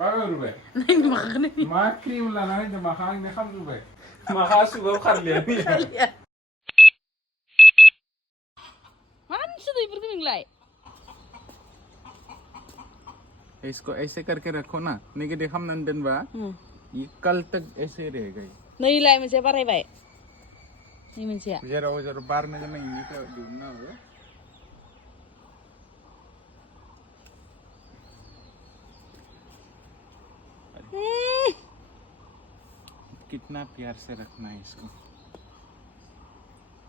Bago rubay. नहीं मखा नहीं Ma cream la na hindi mahang na kam rubay. Mahasugaw karlian niya. मान से तो इपर निकला इसको ऐसे करके रखो ना नहीं कि देखा नंदन बा ये कल तक ऐसे रहेगा नहीं लाए मुझे पर है भाई नहीं मुझे जरा बाहर में ना ये तो ढूंढना होगा कितना प्यार से रखना है इसको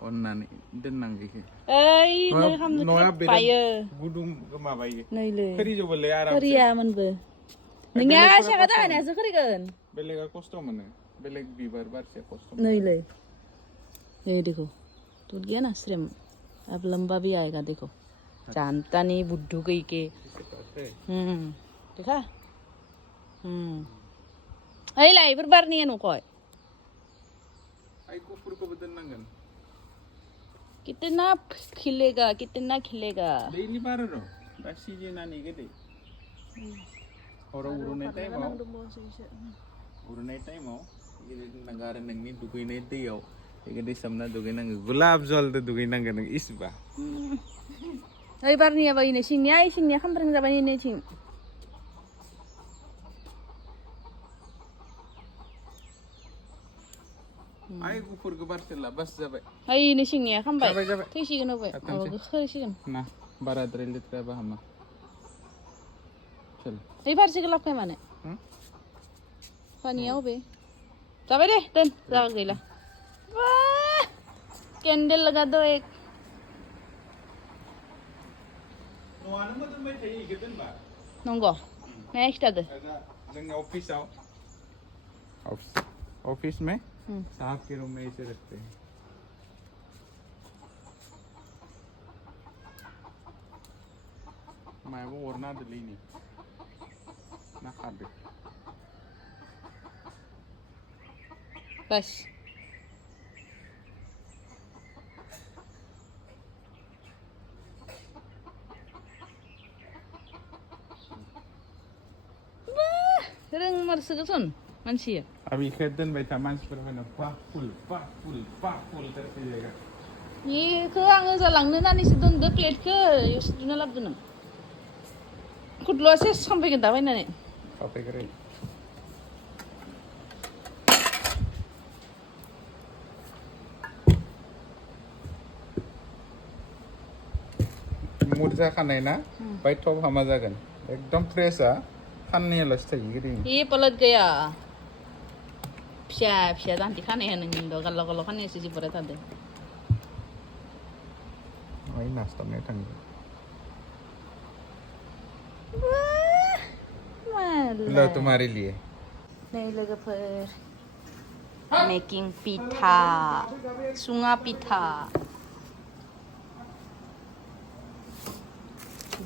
और नानी दिन नंगे के ऐ नहीं हम पाये गुडुम माबाई नहीं ले खरी जो बोले आराम से खरी आमन बे नहीं आशा का था ना खरी गन बेलेगा कॉस्टो मने बेलेग बीबर बार से कॉस्टो नहीं ले ये देखो टूट गया ना श्रिम अब लंबा भी आएगा देखो जानता नहीं बुड्ढू गई के देखा आई लाई बार नहीं है नु कोई आई कुकुर को बदल नंगन कितना खिलेगा दे नहीं पा रहा बस ये ना नहीं के दे और उड़ने टाइम हो ये नगारे नंगी दुगई नहीं दे आओ ये दे समना दुगई नंग गुलाब जल तो दुगई नंग इस बा आई बार नहीं है भाई ने सिंह हम पर जाबानी नहीं सिंह आई कुकुर के बार चला बस जाबे आई ने सिंह हम भाई ठीक सी गनो भाई और खरी सी ना बारा द्रेल लित्र बा हम चल ये बार से गलप है माने पानी आओ बे जाबे दे तन जा गईला वाह कैंडल लगा दो एक नोआनो मत में थे ये कितन बा नंगो नेक्स्ट आदे जंग ऑफिस आओ ऑफिस में साहब के रूम में इसे रखते हैं मैं वो और ना दिली नहीं ना खा दे बस रंग मरसग सुन मानसिया अभी खेतन बैठा मांस पर मैंने पापुल करते जाएगा ये को आङो जालांनो नानैसो दोनदो प्लेटखौ इयाव सुना लाबदो नों खुदल'आसो सामफैगोन दा बायनानै पापे करे मुर्जा खानाय ना बाय टप हामा जागोन एकदम फ्रेशा खाननैयालासो थायो गिदिं ये पलट गया फिसा दान्थि खानाय होनो गाल्ल' गाल्ल' खानायासो जिबरा थादो आई नाश्ता में ठंड लो तुम्हारे लिए नहीं लोगोफोर मेकिंग पिठा सुङा पिठा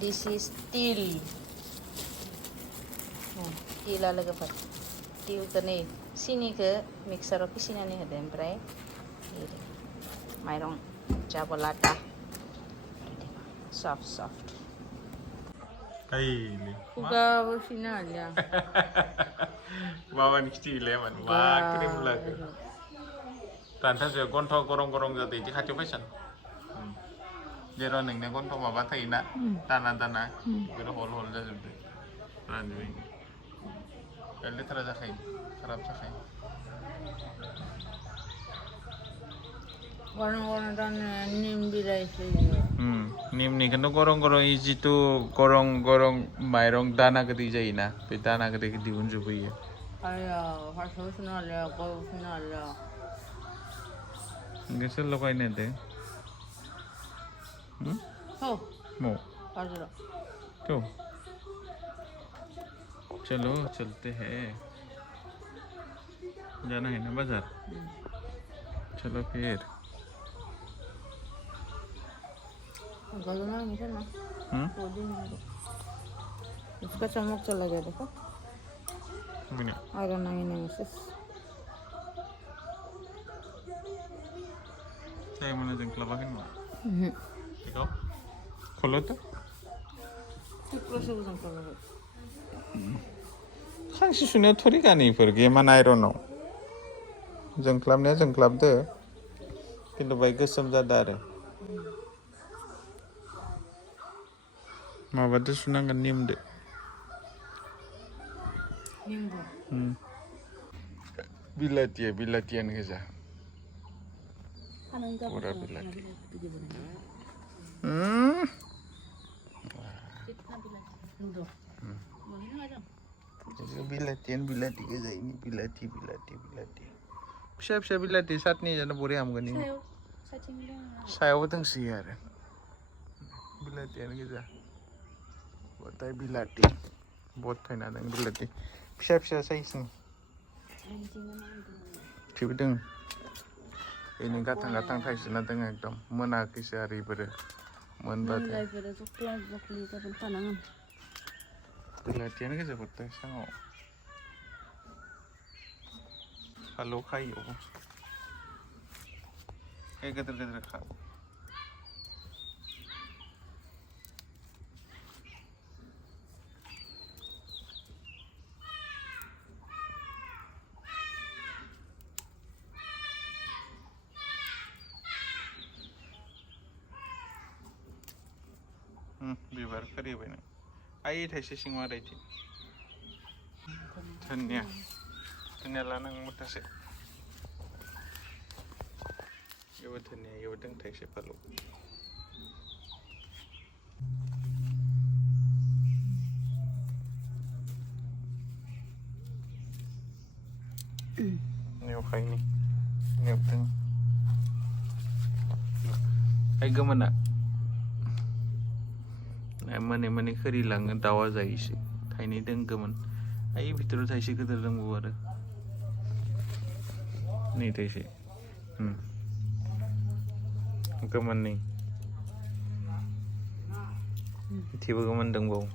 दिस इज तिल तिला लोगोफोर तिलखौ नै सिनिखौ मिक्साराव पिसिनानै होदो ओमफ्राय माइरं जाबोला दा soft Kaili. Ugaw sinalya. Wawan kecil ya man. Wah kirim lagi. Tanta saya kontol gorong jadi di kacau pesan. Jero neng neng kontol apa tadi nak tanah. Kira hol jadi. Lanjut. Kali terasa kain, kerap sakai. Gorong dan nim bilai sih. नीम नहीं करना Gorang easy तो गोरंग मायरंग दाना कदी जाई ना Pay दाना कदी की दिवन जो भी है अरे हर्षो सुना ले को सुना ले कैसे लोग आई नहीं थे हो मो हाजिर क्यों चलो चलते हैं जाना है ना बाजार चलो फिर गलना मिशन ना इसका चमक चला गया देखो आयरन नहीं Mrs saya mana jengkel apa kan kau kalau tu कितना से वजन कर रहे खांसि सुनायाव थरि गानिफोर गेमान आइरनाव जोंख्लाबनाया जोंख्लाबदो खिन्थु बाय गोसोम जादों आरो माबादो सुनांगोन निमदो बिलाथियानो गोजा पूरा बिलाथि बिलाथि गोजा ini बिलाथि फिसा फिसा बिलाथि सातनि जानो बरिया हामगोन ini सायावबो दोंसोयो आरो बिलाथियानो गोजा बथाय बिलाथि बद थायना दं बिलाथि फिसा फिसा साइजनि थेवबो दङ ini गाथां थाइसोना दङ एकदम मोनाखैसो आरो इफोरो मोनबाथाय बिलाथियानो गोजा बथाय साङाव फालौ खायो गेदेर खा बिबार खोरिबाय नों आइ थाइसे सिङाव आरायथि धनिया लानां मुथासे इयाव धनिया इयाव दों थाइसे फालौ नेवखायनि नेवदों आइ गोमोना माने खोरिलाङो दावा जायोसो थाइनै दों गोमोन आइ भितराव थाइसे गोदोर दंबावो आरो नै थाइसे गोमोन नै थेवबो गोमोन दंबावो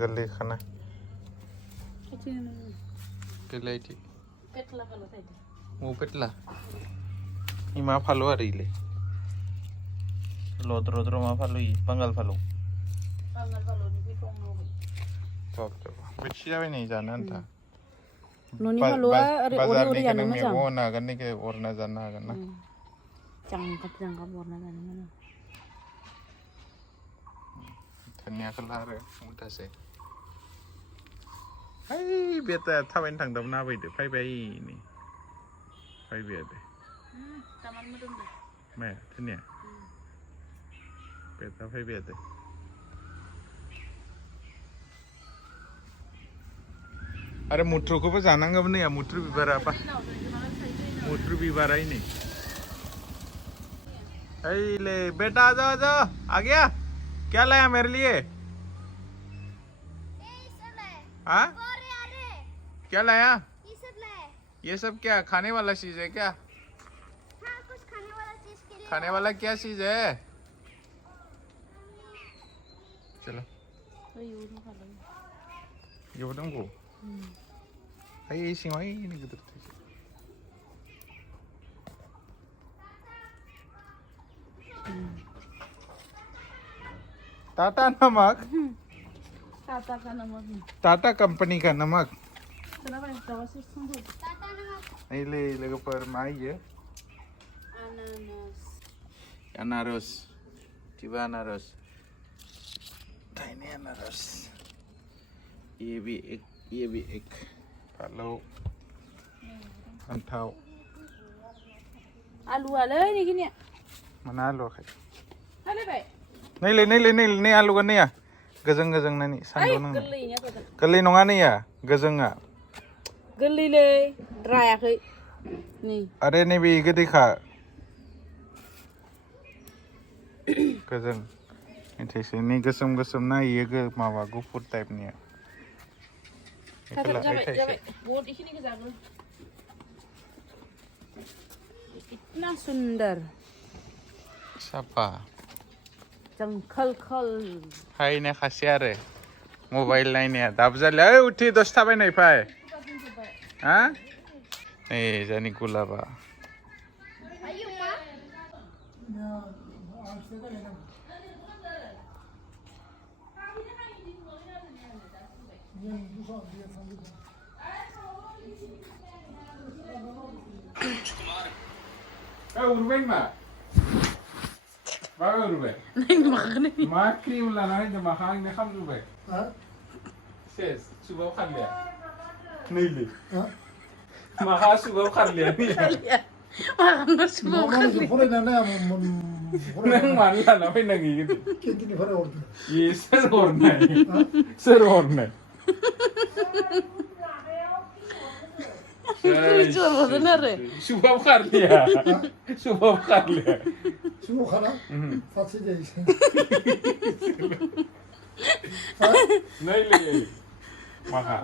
गोरलै खाना गोरलै पेटला मा फालौ आरो इलाय लद्र मा फालौ बांगाल फालौ बेसे जाबाय नै जानो आन्था न'नि फालौआ ओरै जानो मोजां होनो हागोन नैखौ अरना जानो हागोन ना जांगाब अरना जानो मोजां धनियाखौ ला आरो मुथासे है बेटा थाबायनो थांदोंमोन आबायदो फैबाय नै फैबाय आरो माया धनिया बेटा फैबाय आरो अरे मुथ्रुखौबो जानांगौमोन नै मुथ्रु बिबारा मुथ्रु बिबारा नै ले बेटा आ जाओ आ गया क्या लाया मेरे लिए हाँ क्या लाया ये सब क्या खाने वाला चीज है क्या हाँ, कुछ खाने वाला चीज के लिए खाने वाला क्या चीज है चलो ये बताऊँ Ay, सिंह आई नहीं किधर थे टाटा नमक टाटा कंपनी का नमक नहीं ले लगे पर माई है अनारस tiba अनारस tiny अनारस ये भी एक फालौ फान्थाव आलुआलै नैखिनिया mana आलु आखाय हालेबाय नै आलुआ नैया गोजों नानि सान्दुं नांनो गोरलै नङा नैया गोजोंआ गोरलैलै रायाखै नै आरे नैबे गोदैखा गोजों इथेसे नै गोसोम ना इयो माबा गुफुर टाइपनिया जाबाय बहुत इखिनिखौ जागोन इतना सुंदर साफा जंखल हायना खासे आरो मबाइल नायनाया दाबो जाले ओइ उथि दसे थाबायनाय फाय हा नै जानि Gulaba Urban ma. Ba urban. नहीं मखने Ma cream la na de ma hang ne kham urban. Ha? Ses suba khal liya. नहीं ले. Ha? Ma ha suba khal liya ni. मखना सुबह Mamani ke phore na na Nang man la na phai nang gi. kintini phore ordu. Ye sir और नहीं. Sir और नहीं. जो बोल ना रे सुबह खा लिया. सुबह खा लिया. Subo khana? Fatsi jai. नहीं ले. Maka.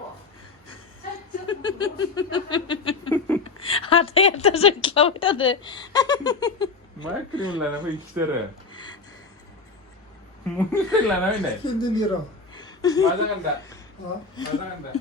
आता आता से क्या बेटा दे Ma cream la na phai kitara. Mungkin la na नहीं. Kintini ro. Masa kan dah. Ha? Masa kan dah.